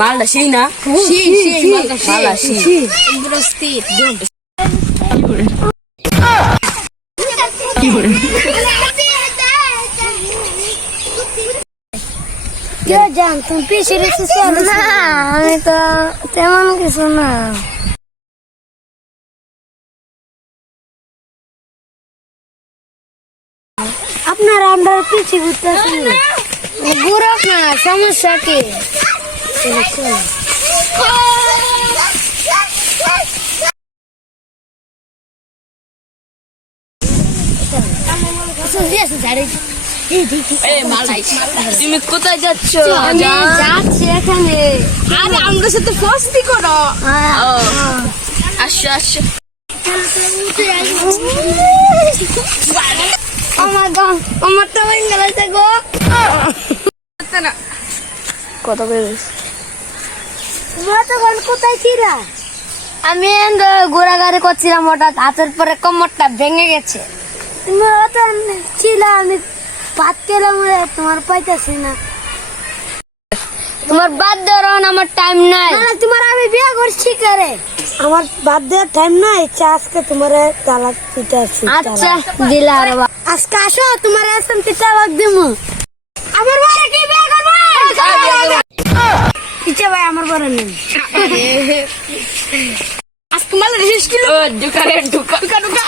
মালটা সেই না মালটা সেই জান তুমি পিছিয়ে না আমি তো তেমন কিছু না আপনার আমরা পিছিয়ে ঘুরতেছি ঘুরক না সমস্যা কি তুমি কোথায় যাচ্ছ? যাচ্ছি এখানে আরে আমাদের সাথে ফস্তি করো। আসো আসো। আমার তো গেছে গো কত করে তোমরা তখন কোথায় ছিলা? আমি ঘোরাঘুরি করছিলাম, হঠাৎ হাতের পরে কোমরটা ভেঙে গেছে। তুমি ছিল, আমি ভাত খেলাম, তোমার পাইতেছি না। তোমার বাদ দেওয়ার আমার টাইম নাই। তোমার আমি বিয়ে করছি করে আমার বাদ দেওয়ার টাইম নাই। আজকে তোমার তালাক দিতে আসছি। আচ্ছা দিলা আর আজকে আসো, তোমার এসএমটি তালাক দেবো। আমার বড় কি বিয়ে করবে? ইচ্ছা ভাই আমার বড় নেই। আজকে মালা শেষ কিলো ঢুকা ঢুকা ঢুকা ঢুকা